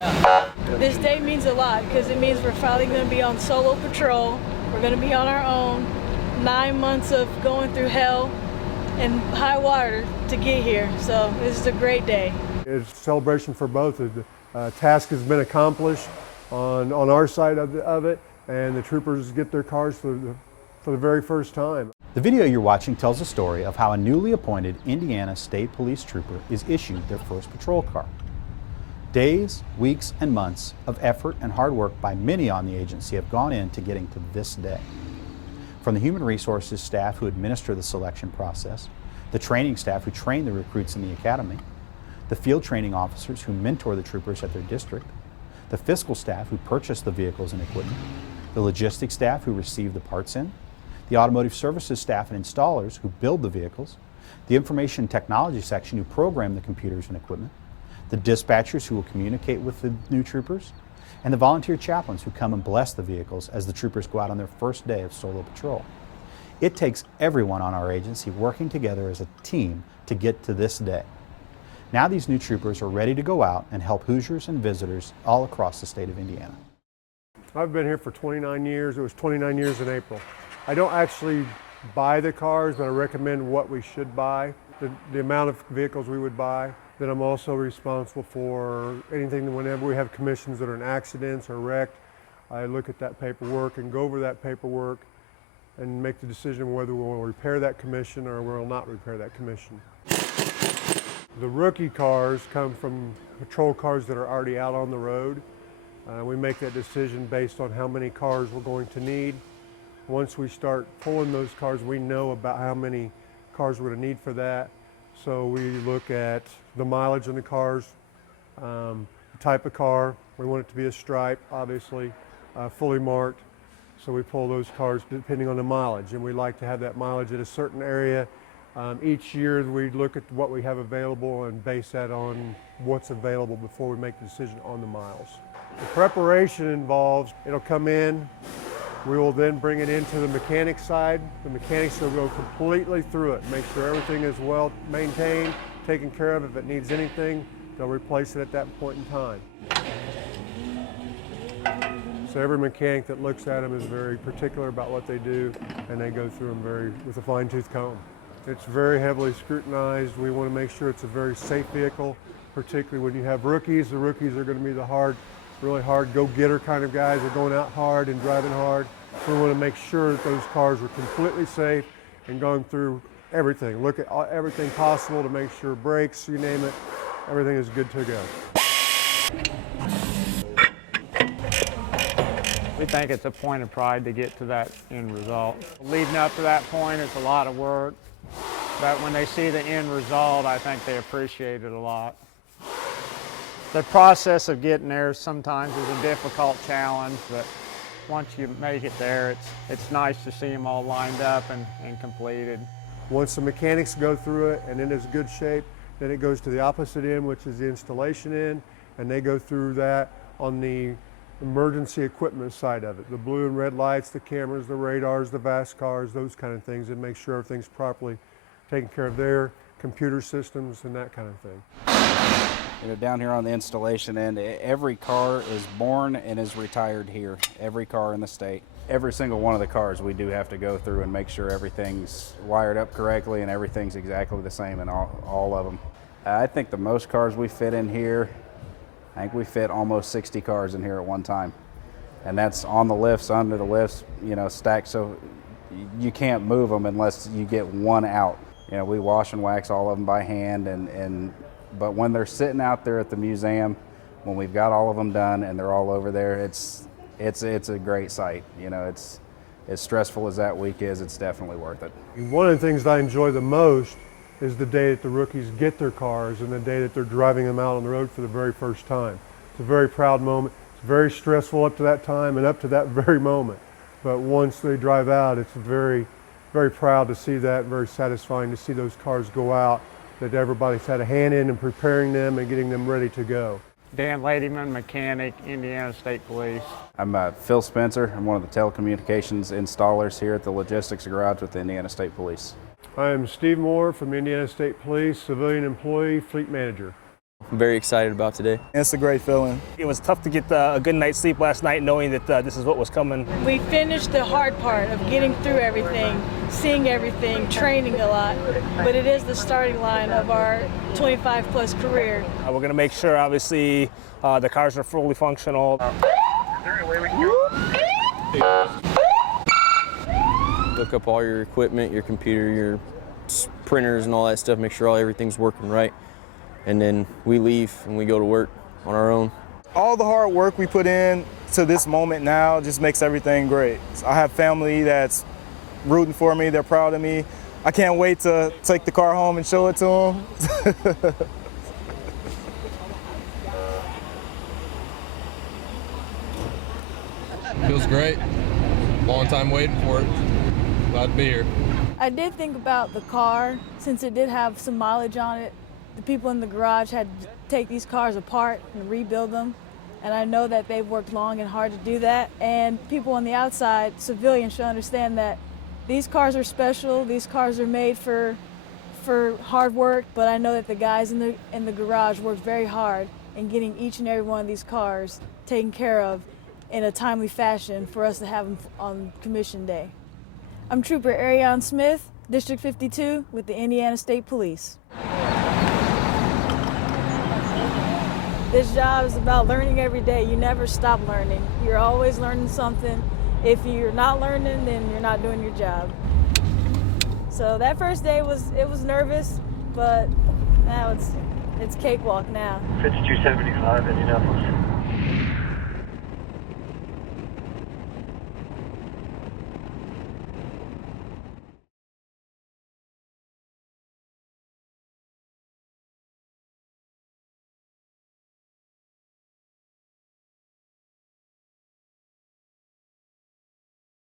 This day means a lot because it means we're finally going to be on solo patrol. We're going to be on our own. 9 months of going through hell and high water to get here. So this is a great day. It's a celebration for both. The task has been accomplished on our side of it, and the troopers get their cars for the very first time. The video you're watching tells the story of how a newly appointed Indiana State Police trooper is issued their first patrol car. Days, weeks, and months of effort and hard work by many on the agency have gone into getting to this day. From the human resources staff who administer the selection process, the training staff who train the recruits in the academy, the field training officers who mentor the troopers at their district, the fiscal staff who purchase the vehicles and equipment, the logistics staff who receive the parts in, the automotive services staff and installers who build the vehicles, the information technology section who program the computers and equipment, the dispatchers who will communicate with the new troopers, and the volunteer chaplains who come and bless the vehicles as the troopers go out on their first day of solo patrol. It takes everyone on our agency working together as a team to get to this day. Now these new troopers are ready to go out and help Hoosiers and visitors all across the state of Indiana. I've been here for 29 years. It was 29 years in April. I don't actually buy the cars, but I recommend what we should buy, the amount of vehicles we would buy. Then I'm also responsible for anything whenever we have commissions that are in accidents or wrecked. I look at that paperwork and go over that paperwork and make the decision whether we'll repair that commission or we'll not repair that commission. The rookie cars come from patrol cars that are already out on the road. We make that decision based on how many cars we're going to need. Once we start pulling those cars, we know about how many cars we're going to need for that. So we look at the mileage in the cars, the type of car. We want it to be a stripe, obviously, fully marked. So we pull those cars depending on the mileage, and we like to have that mileage at a certain area. Each year we look at what we have available and base that on what's available before we make the decision on the miles. The preparation involves, it'll come in, we will then bring it into the mechanic side. The mechanics will go completely through it, make sure everything is well maintained, taken care of. If it needs anything, they'll replace it at that point in time. So every mechanic that looks at them is very particular about what they do, and they go through them with a fine-tooth comb. It's very heavily scrutinized. We want to make sure it's a very safe vehicle, particularly when you have rookies. The rookies are going to be the really hard go-getter kind of guys. They're going out hard and driving hard. So we want to make sure that those cars are completely safe and going through everything. Look at everything possible to make sure brakes, you name it, everything is good to go. We think it's a point of pride to get to that end result. Leading up to that point, it's a lot of work, but when they see the end result, I think they appreciate it a lot. The process of getting there sometimes is a difficult challenge, but once you make it there, it's nice to see them all lined up and completed. Once the mechanics go through it and it is good shape, then it goes to the opposite end, which is the installation end, and they go through that on the emergency equipment side of it. The blue and red lights, the cameras, the radars, the VAS cars, those kind of things, and make sure everything's properly taken care of there, computer systems and that kind of thing. You know, down here on the installation end, every car is born and is retired here. Every car in the state. Every single one of the cars we do have to go through and make sure everything's wired up correctly and everything's exactly the same in all of them. I think the most cars we fit in here, I think we fit almost 60 cars in here at one time. And that's on the lifts, under the lifts, you know, stacked so you can't move them unless you get one out. You know, we wash and wax all of them by hand, but when they're sitting out there at the museum, when we've got all of them done and they're all over there, it's a great sight. You know, it's as stressful as that week is, it's definitely worth it. One of the things that I enjoy the most is the day that the rookies get their cars and the day that they're driving them out on the road for the very first time. It's a very proud moment. It's very stressful up to that time and up to that very moment. But once they drive out, it's very, very proud to see that, very satisfying to see those cars go out, that everybody's had a hand in preparing them and getting them ready to go. Dan LADYMAN, mechanic, Indiana State Police. I'm Phil Spencer. I'm one of the telecommunications installers here at the Logistics Garage with the Indiana State Police. I am Steve Moore from Indiana State Police, civilian employee, fleet manager. I'm very excited about today. It's a great feeling. It was tough to get a good night's sleep last night knowing that this is what was coming. We finished the hard part of getting through everything, seeing everything, training a lot, but it is the starting line of our 25-plus career. We're going to make sure, obviously, the cars are fully functional. Look up all your equipment, your computer, your printers and all that stuff, make sure everything's working right. And then we leave and we go to work on our own. All the hard work we put in to this moment now just makes everything great. I have family that's rooting for me, they're proud of me. I can't wait to take the car home and show it to them. Feels great. Long time waiting for it. Glad to be here. I did think about the car, since it did have some mileage on it. The people in the garage had to take these cars apart and rebuild them. And I know that they've worked long and hard to do that. And people on the outside, civilians, should understand that these cars are special. These cars are made for hard work. But I know that the guys in the garage worked very hard in getting each and every one of these cars taken care of in a timely fashion for us to have them on commission day. I'm Trooper ARYAUN Smith, District 52 with the Indiana State Police. This job is about learning every day. You never stop learning. You're always learning something. If you're not learning, then you're not doing your job. So that first day was nervous, but now it's cakewalk now. 5275 Indianapolis.